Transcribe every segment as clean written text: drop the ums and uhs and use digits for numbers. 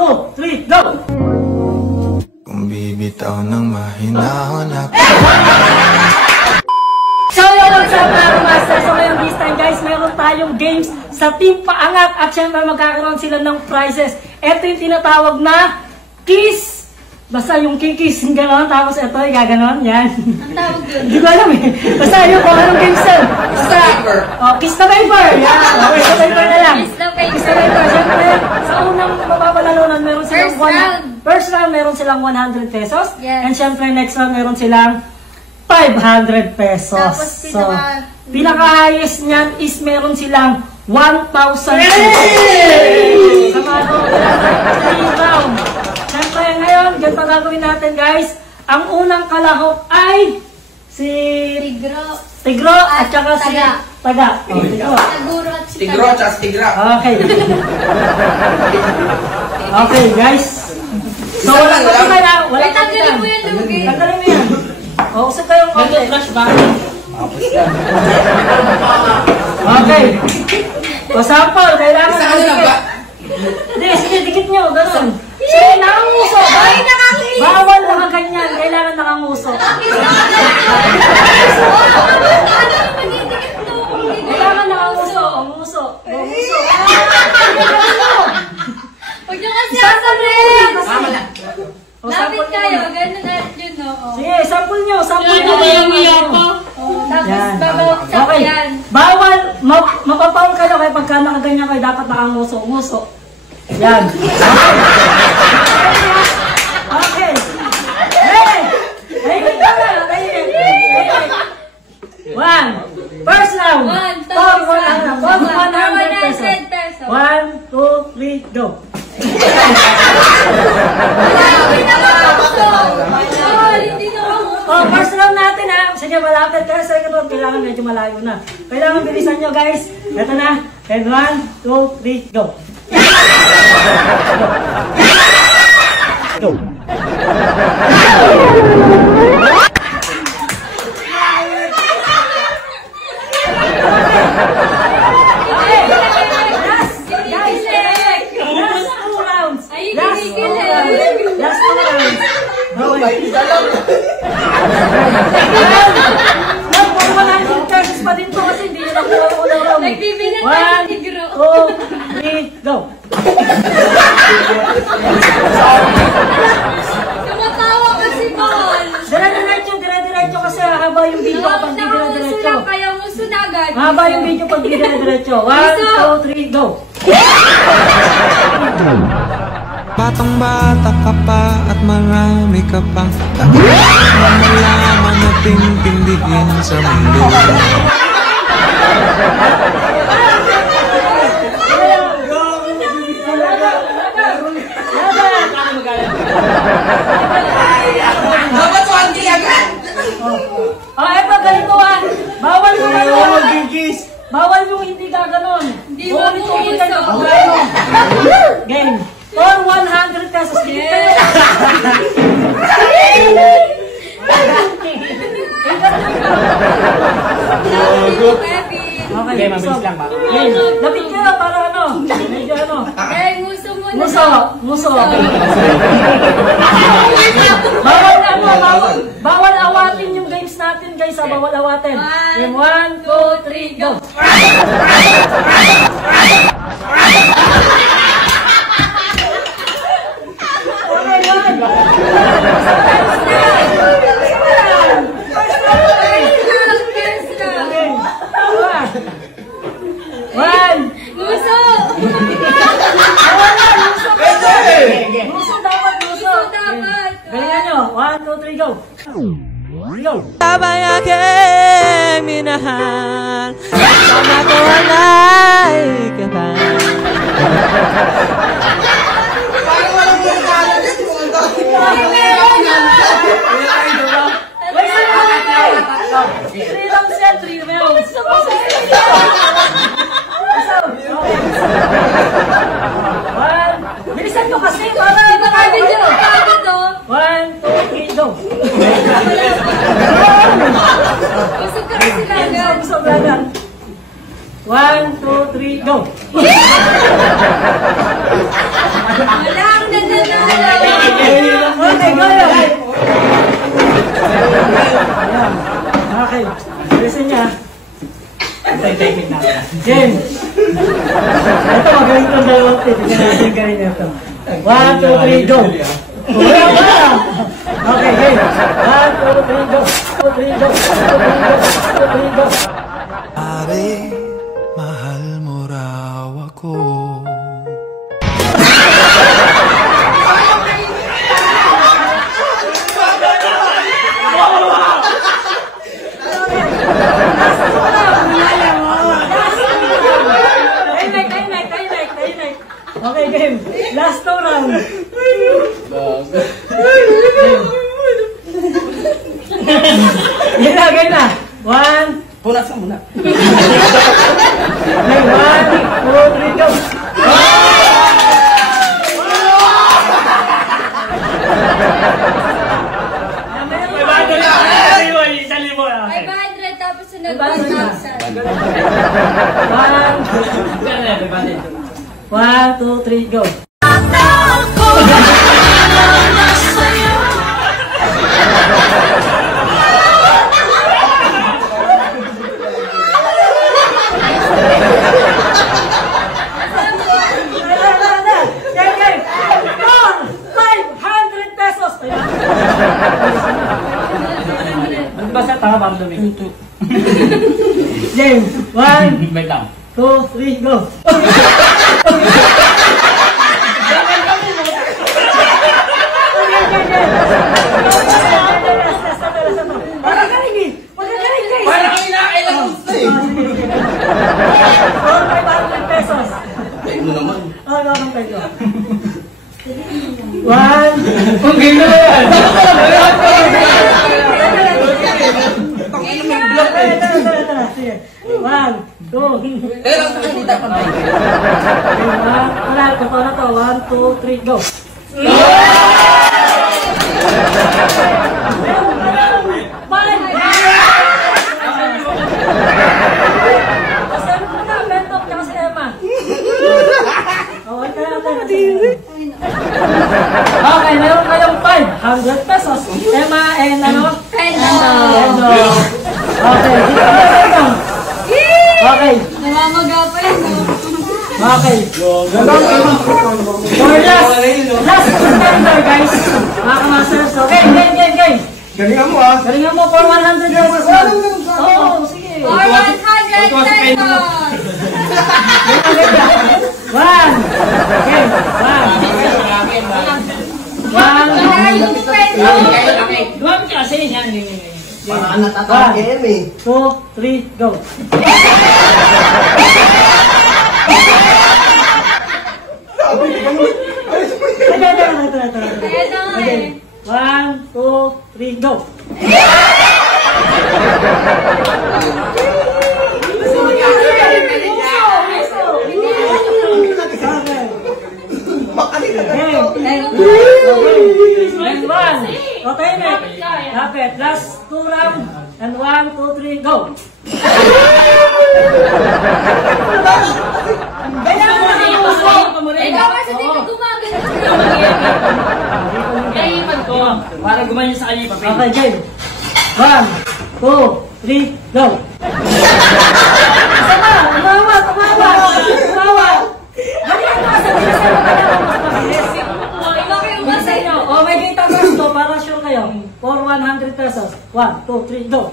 2, 3, go! Kung bibitaw ng mahinahon ako. So yun, what's up mga master? So ngayon this time guys, meron tayong games sa Team Paangat at syempre magkakaroon sila ng prizes. Ito yung tinatawag na kiss. Basta yung kikissing gano'n, tapos ito yung gaganon, yan. Ang tawag yun? Hindi ko alam eh. Basta yun kung anong games yun. Basta, kiss the paper. Yan, okay, kiss the paper na lang. Kiss the paper. Kiss the paper. Syempre, sa unang mapapalalunan, meron silang first round, meron silang 100 pesos. Yes. And syempre, next round, meron silang 500 pesos. Tapos, So, pinaka-highest niyan is meron silang 1,000 pesos. Sa mga round. Siyempre ngayon, ganito gagawin natin guys. Ang unang kalahok ay si Tigro at saka si Taga. Tigro at saka Tigra. Okay. Okay guys. So wala tanggalin mo yan, Lugi. Tanggalin mo yan. O, usap kayong konti. Okay. O, sample. Kailangan na dikit. Hindi, sige, dikit nyo. Ganun. Sige, nakanguso. Bawal nakaganyan. Kailangan nakanguso. Kailangan nakanguso. O, nguso. O, nguso. Huwag nyo kasi sasabihin. Lapit kayo. Ganun na yun, no? Sige, sample nyo. Sample nyo. Tapos babawaksak yan. Bawal, mapapaw kayo kaya pagka nakaganyan kayo, dapat nakanguso-nguso. Yan. Okay. Hey! Hey! One. First round. For 100 pesos. 1, 2, 3, go. Oh, first round natin ha. Sige, malapit ka. Second round, kailangan medyo malayo na. Kailangan bilisan nyo guys. Ito na. And 1, 2, 3, go. Go. One, 2, 3, go! Tumatawa kasi, Paul. Dire-diretso kasi haba yung video pag di dire-diretso. Kaya nguso na agad. Haba yung video pag di dire-diretso. 1, 2, 3, go! Batang-bata ka pa at marami ka pa. Malaman at tintindigin sa mundo. Dapat 20 agad! Eto, ganito ha. Bawal yung bawal yung hindi gaganon. Ulit-ulit kayo kapag gano'n. Game. For 100 pesos. Okay, mabilis lang ba? Lapit kayo para ano? Medyo ano? Nguso mo na. Nguso. Bawal awatin yung games natin guys. Bawal awatin. 1, 2, 3, go! Galingan nyo. 1, 2, 3, go! Go! Sabay aking minahal, sana ko walay kapal. Parang walang bukala dito. Bilisan nyo kasi para Video. 1, 2, 3, go! Gusto ka rin sila agad. Busog agad. 1, 2, 3, go! Walang Game. Ito, magaling itong dalawang tip. Hindi natin galing ito. 1, 2, 3, go. Wala, wala. Okay, game. 1, 2, 3, go. 2, 3, go. 2, 3, go. Pare, mahal mo raw ako. Okay, game. Last 2 round. Game na. 1. Punas ka muna. Okay, 1, 2, 3, go. Isang libo. 500 tapos sunod 1,000. 1, 2, 3, go. Basta tama ba ang dumi? Game. 1, 2, 3, go. Parang kami nakakailang gusto eh. 500 pesos. Tayo mo naman. Oh, naman tayo. 1. Okay na yan. Sige. 1, 2. Pero sa kanita pa tayo. Wala, totoo na to. 1, 2, 3, go. Okay, meron kayong 500 pesos. Emma and ano? Hello. Okay, dito na kayo. Okay. Namamaga pa yan. Okay. For last contender, guys. Mga kamasters. Okay, game. Galingan mo ah. Galingan mo for 100 pesos. Oo, sige. For 100 pesos. 1. Okay, 1. 1. Maraming pesos. Duwag kasi yan. Parang natatagin eh. 2, 3, go. Kaya na nga eh. 1, 2, 3, go. And 1. Okay, Nick. Lapit. Last 2 round. And 1, 2, 3, go. Ikaw kasi di ka gumagano. Kaipan ko. Para gumayon sa kalipa. Okay, game. 1, 2, 3, go. Sama! Tumawa! Ganyan mo kasi pinasama ka na mas mabilis. Ikaw kayo masaya. O, may kita gusto para sure kayo. For 100 pesos. 1, 2, 3, go.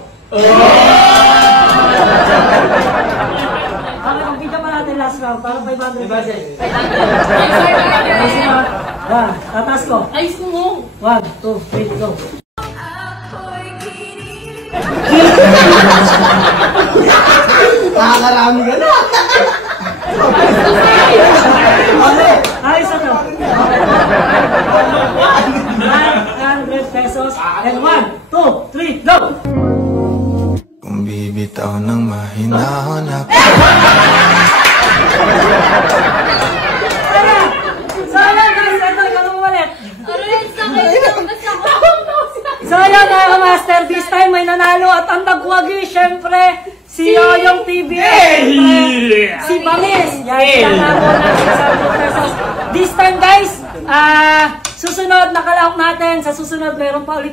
Okay, mag-video pa natin last round para 500 pesos. One, tatas ko. Ayos mo. 1, 2, 3, go. Nakakarami ka na. Okay, ayos na to. 100 pesos. And 1, 2, 3, go. Kung bibitaw ng mahinahon ako. Sana guys, ito ikaw ulit. Aray, sakit. Basta ako. So yun mga master, this time may nanalo at ang nagwagi syempre si Yoyong TV. Si Bamis. Yan, nanalo ng 600 pesos. This time guys, susunod nakalahok natin. Sa susunod meron pa ulit.